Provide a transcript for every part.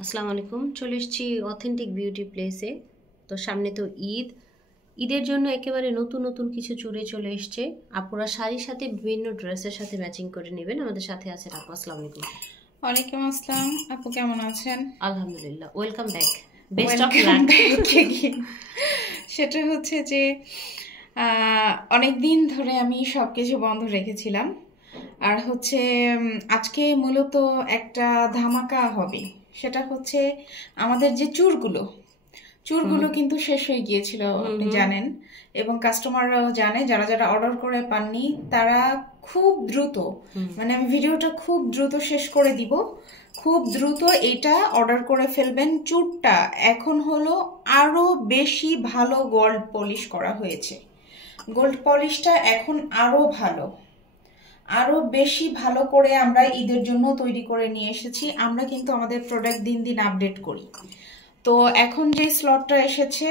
আসসালামু আলাইকুম। চলে এসেছি অথেন্টিক বিউটি প্লেসে। তো সামনে তো ঈদের জন্য একেবারে নতুন নতুন কিছু চুড়ি চলে এসছে। আপুরা শাড়ির সাথে বিভিন্ন ড্রেসের সাথে ম্যাচিং করে নেবেন। আমাদের সাথে আছেন আপু। আসসালামু আলাইকুম। ওয়ালাইকুম আসসালাম। আপু কেমন আছেন? আলহামদুলিল্লাহ, welcome back. Best of luck. সেটা হচ্ছে যে অনেক দিন ধরে আমি সব কিছু বন্ধ রেখেছিলাম, আর হচ্ছে আজকে মূলত একটা ধামাকা হবে। সেটা হচ্ছে আমাদের যে চুরগুলো কিন্তু শেষ হয়ে গিয়েছিল, আপনি জানেন, এবং কাস্টমাররাও জানে। যারা যারা অর্ডার করে পাননি তারা খুব দ্রুত, মানে আমি ভিডিওটা খুব দ্রুত শেষ করে দিব, খুব দ্রুত এটা অর্ডার করে ফেলবেন। চুরটা এখন হলো আরো বেশি ভালো গোল্ড পলিশ করা হয়েছে। গোল্ড পলিশটা এখন আরো বেশি ভালো করে আমরা ঈদের জন্য তৈরি করে নিয়ে এসেছি। আমরা কিন্তু আমাদের প্রোডাক্ট দিন দিন আপডেট করি। তো এখন যে স্লটটা এসেছে,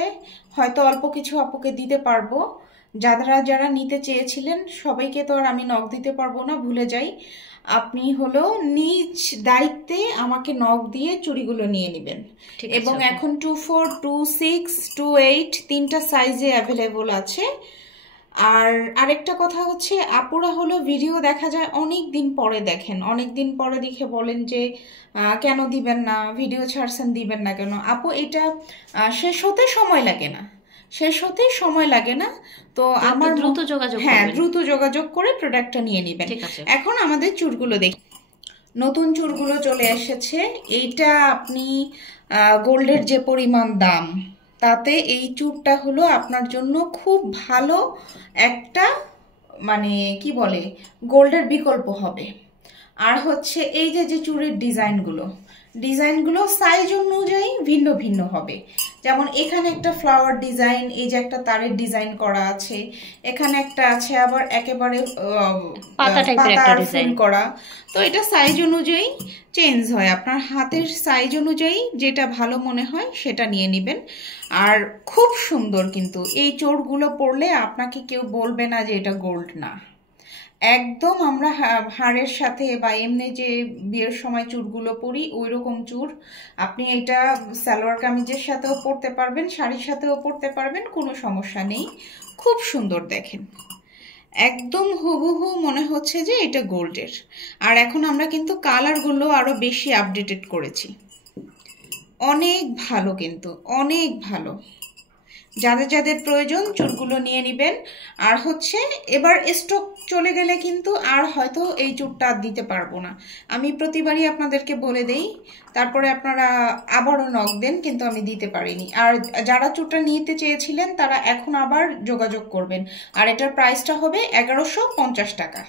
হয়তো অল্প কিছু আপুকে দিতে পারবো। যারা যারা নিতে চেয়েছিলেন সবাইকে তো আর আমি নক দিতে পারবো না, ভুলে যাই। আপনি হলো নিজ দায়িত্বে আমাকে নক দিয়ে চুড়িগুলো নিয়ে নেবেন। এবং এখন 24, 26, 28 তিনটা সাইজে অ্যাভেলেবল আছে। আর আরেকটা কথা হচ্ছে, আপুরা হলো ভিডিও দেখা যায় অনেক দিন পরে দেখেন, অনেক দিন পরে দেখে বলেন যে কেন দিবেন না, ভিডিও ছাড়ছেন দিবেন না কেন। আপু এটা শেষ হতে সময় লাগে না, তো আমার দ্রুত যোগাযোগ, দ্রুত যোগাযোগ করে প্রোডাক্টটা নিয়ে নেবেন। এখন আমাদের চুড়গুলো দেখি। নতুন চুড়গুলো চলে এসেছে। এইটা আপনি গোল্ডের যে পরিমাণ দাম, তাতে এই চুড়টা হলো আপনার জন্য খুব ভালো একটা, মানে কি বলে, গোল্ডের বিকল্প হবে। আর হচ্ছে এই যে চুড়ির ডিজাইনগুলো সাইজ অনুযায়ী ভিন্ন ভিন্ন হবে। যেমন এখানে একটা ফ্লাওয়ার ডিজাইন, এই যে একটা তারের ডিজাইন করা আছে, এখানে একটা আছে আবার একেবারে পাতার ফুল করা। তো এটা সাইজ অনুযায়ী চেঞ্জ হয়, আপনার হাতের সাইজ অনুযায়ী যেটা ভালো মনে হয় সেটা নিয়ে নেবেন। আর খুব সুন্দর, কিন্তু এই চোরগুলো পরলে আপনাকে কেউ বলবে না যে এটা গোল্ড না। একদম আমরা হাড়ের সাথে বা এমনি যে বিয়ের সময় চুড়গুলো পরি ওই রকম চুড়। আপনি এটা সালোয়ার কামিজের সাথেও পরতে পারবেন, শাড়ির সাথেও পরতে পারবেন, কোনো সমস্যা নেই। খুব সুন্দর দেখেন, একদম হুবহু মনে হচ্ছে যে এটা গোল্ডের। আর এখন আমরা কিন্তু কালারগুলো আরো বেশি আপডেটেড করেছি। অনেক ভালো, কিন্তু অনেক ভালো। যাদের যাদের প্রয়োজন চুড়গুলো নিয়ে নেবেন। আর হচ্ছে এবার স্টক চলে গেলে কিন্তু আর হয়তো এই চুড়টা দিতে পারবো না। আমি প্রতিবারই আপনাদেরকে বলে দেই, তারপরে আপনারা আবারও নক দেন, কিন্তু আমি দিতে পারিনি। আর যারা চুড়টা নিতে চেয়েছিলেন তারা এখন আবার যোগাযোগ করবেন। আর এটার প্রাইসটা হবে 1150 টাকা।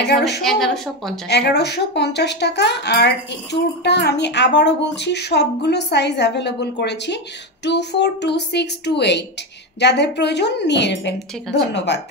1150 টাকা। আর চুড়টা আমি আবারও বলছি, সবগুলো সাইজ অ্যাভেলেবল করেছি, 24, 26, 28। যাদের প্রয়োজন নিয়ে নেবেন। ধন্যবাদ।